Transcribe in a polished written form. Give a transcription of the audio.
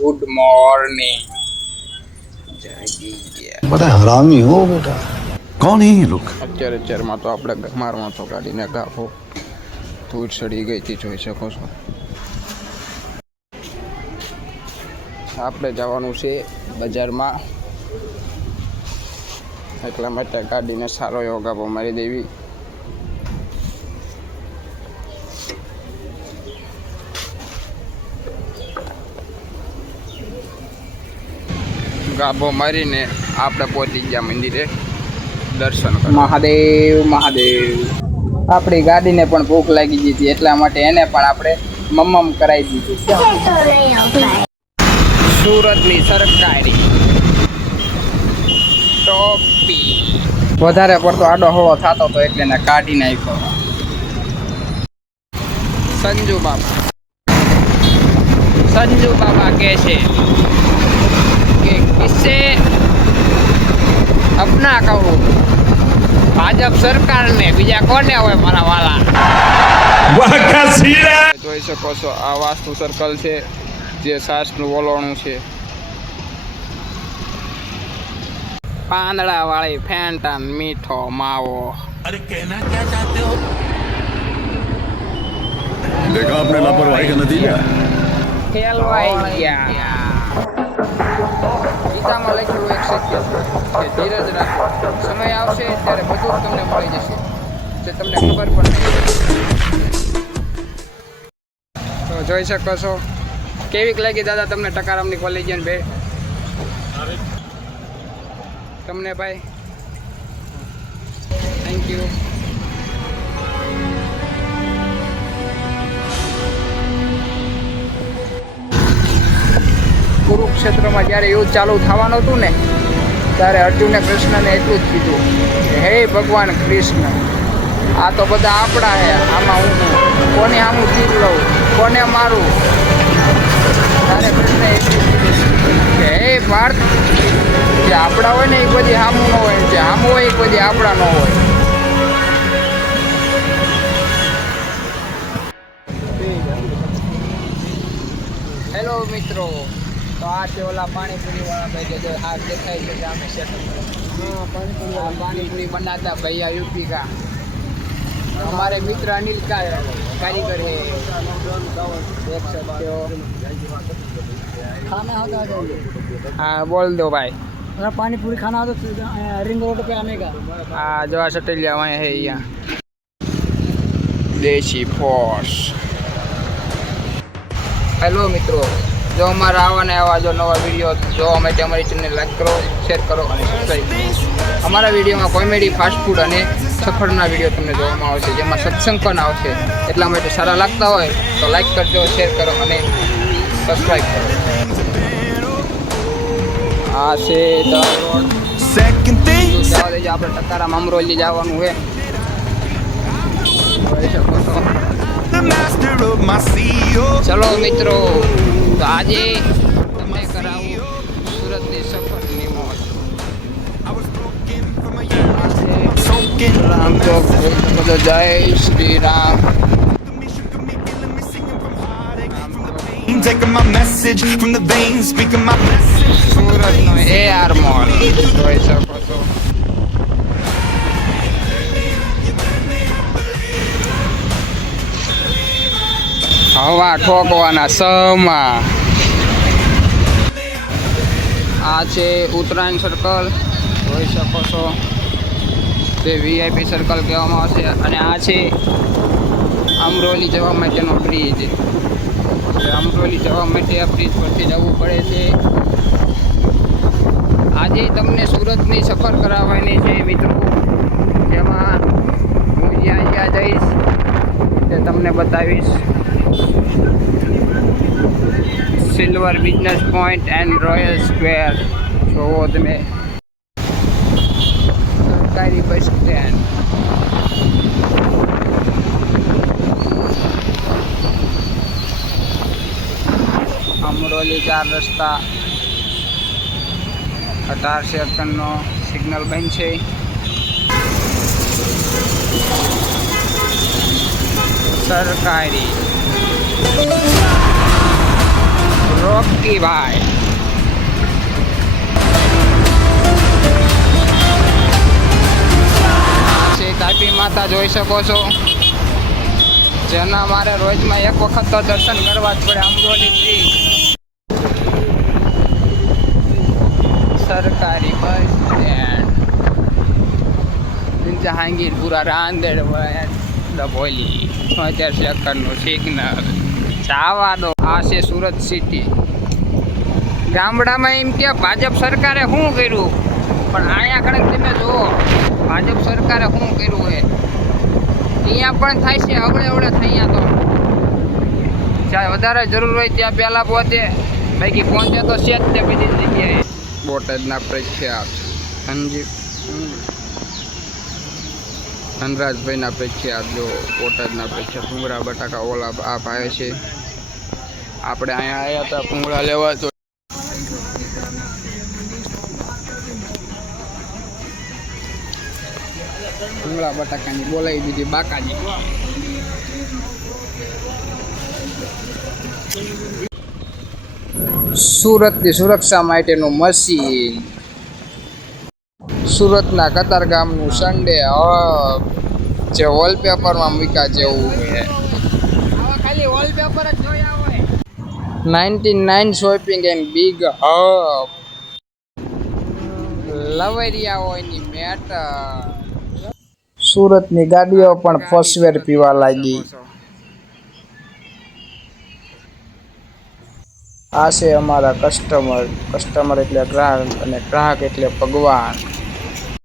Good morning. बड़ा हरामी हो बेटा। कौन है ये लोग? અત્યારે અત્યારમાં તો આપણે મારવા તો ગાડીને ગાફો ધૂળ ચડી ગઈ હતી, જોઈ શકો છો. આપણે જવાનું છે બજારમાં, એટલા માટે ગાડીને સારો એવો ગાભો મારી દેવી. ગાભો મારીને આપણે પહોંચી ગયા મંદિરે દર્શન કરવા. મહાદેવ મહાદેવ. આપણી ગાડીને પણ ભૂખ લાગી ગઈ હતી, એટલા માટે એને પણ આપણે મમ્મમ કરાવી દીધું. સુરતની સરકારી ટોપી. વધારે પડતો આડો હળો થતો હતો એટલે એને કાઢી નાખ્યો. સંજુ બાબા કહે છે કે કિસ્સે અપના કહું ભાજપ સરકારને, બીજા કોને હોય મારા વાલા. જોઈ શકો છો આ વાસ્તુ સર્કલ છે, જે સાસનું વલોણું છે. પાંદડા વાળી ફેન્ટન મીઠો માવો. अरे कहना क्या चाहते हो? देखा आपने लापरवाही का नतीजा. ખેલવાઈ ગયા. ગીતામાં લખેલું એક સત્ય છે કે ધીરજ રાખો, સમય આવશે ત્યારે બધું તમને મળી જશે, જે તમને ખબર પણ નહીં. તો જોઈ શકો છો કેવીક લાગી દાદા તમને ટકારામની કોલેજ બે તમને ભાઈ? Thank you. કુરુક્ષેત્રમાં જ્યારે યુદ્ધ ચાલુ થવાનું હતું ને, ત્યારે અર્જુને કૃષ્ણને એટલું જ કીધું કે હે ભગવાન કૃષ્ણ, આ તો બધા આપણા હે, આમાં હું કોને આમું તીર લઉં, કોને મારું? ત્યારે કૃષ્ણે એટલું કીધું કે હે પાર્થ, જે આપણા હોય ને એ બધી હામું ન હોય, જે હામું હોય એ બધી આપણા ન હોય. હેલો મિત્રો, તો આ છે ઓલા પાણીપુરી વાળા ભાઈ, જે હાથ દેખાય છે કે અમે પાણીપુરી બનાતા ભૈયા यूपी का. हमारे मित्र अनिल का कारीगर है, देख सकते हो. खाना होगा हाँ बोल दो भाई. अगर पानी पूरी खाना हो तो रिंग रोड पे आने का. हाँ जो आ सटेलिया वहाँ है यहाँ देशी फॉर्स. હેલો મિત્રો, જો અમારા આવા જો નવા વિડીયો જોવા માટે અમારી ચેનલ લાઈક કરો, શેર કરો અને સબસ્ક્રાઈબ કરો. અમારા વિડીયોમાં કોમેડી, ફાસ્ટ ફૂડ અને સફરના વિડીયો તમને જોવામાં આવશે, જેમાં સત્સંગ પણ આવશે. એટલા માટે સારા લાગતા હોય તો લાઈક કરજો, શેર કરો અને સબસ્ક્રાઈબ કરો. આ છે ધ રોડ. જવા દેજો, આપણે ટકારામ અમરોલી જવાનું છે. ચલો મિત્રો, તો આજે તમને કરાવું સુરતની સફરની મોજ. રામ ચોક બધો જય Shri Ram. Taking my message from the veins, speaking my message. સુરતનો AR મોલ જોઈ શકો છો. હવા ઠોકવાના સમા. આ છે ઉત્તરાયણ સર્કલ, જોઈ શકો છો, તે VIP સર્કલ કહેવામાં આવશે. અને આ છે અમરોલી જવા માટેનો બ્રિજ. અમરોલી જવા માટે આ બ્રિજ પરથી જવું પડે છે. આજે તમને સુરતની સફર કરાવવાની છે મિત્રો, જેમાં હું જ્યાં જઈશ તે તમને બતાવીશ. Silver business point and royal square જોવો તમે. સરકારી બસ સ્ટેન્ડ. અમરોલી 4 રસ્તા 18 સેકન્ડનો સિગ્નલ બંધ છે. સરકારી જી ભાઈ. તાપી માતા જોઈ શકો છો, જેના મારે રોજમાં એક વખત તો દર્શન કરવા જ પડે. અમરોલી બ્રિજ, સરકારી બસ સ્ટેન્ડ, જહાંગીરપુરા, રાંદેડ, ડભોલી, 76 સેકન્ડનું સિગ્નલ. જવા દો. આ છે સુરત સિટી. ગામડામાં એમ કે ભાજપ સરકારે શું કર્યું, પણ અહીંયા કણે તમે જુઓ ભાજપ સરકારે શું કર્યું છે. અહીંયા પણ થાય છે અવળે અવળે થઈ. તો જ્યાં વધારે જરૂર હોય ત્યાં પહેલાં પહોંચે, બાકી પહોંચે તો છે જ તે બધી જગ્યાએ. બોટાદના પ્રખ્યાત ધનરાજભાઈના પ્રખ્યાત, જો બોટાદના પ્રખ્યાત ભૂંગળા બટાકા ઓલા આ ભાઈ છે. આપણે અહીંયા આવ્યા હતા ભૂંગળા લેવા, તો ભૂંગળા બટાકાની બોલાવી દીધી બાકાજી. સુરતની સુરક્ષા માટેનું મશીન, સુરતના કતારગામનું સન્ડે હબ, જે વોલપેપરમાં મૂક્યા જેવું છે. ખાલી વોલપેપર જ જોયા હોય. 99 શોપિંગ એન્ડ બિગ હબ, લવરિયાઓની મેટર. સુરતની ગાડીઓ પણ ફસવેર પીવા લાગી. આ છે અમારા કસ્ટમર એટલે ગ્રાહક, અને ગ્રાહક એટલે ભગવાન.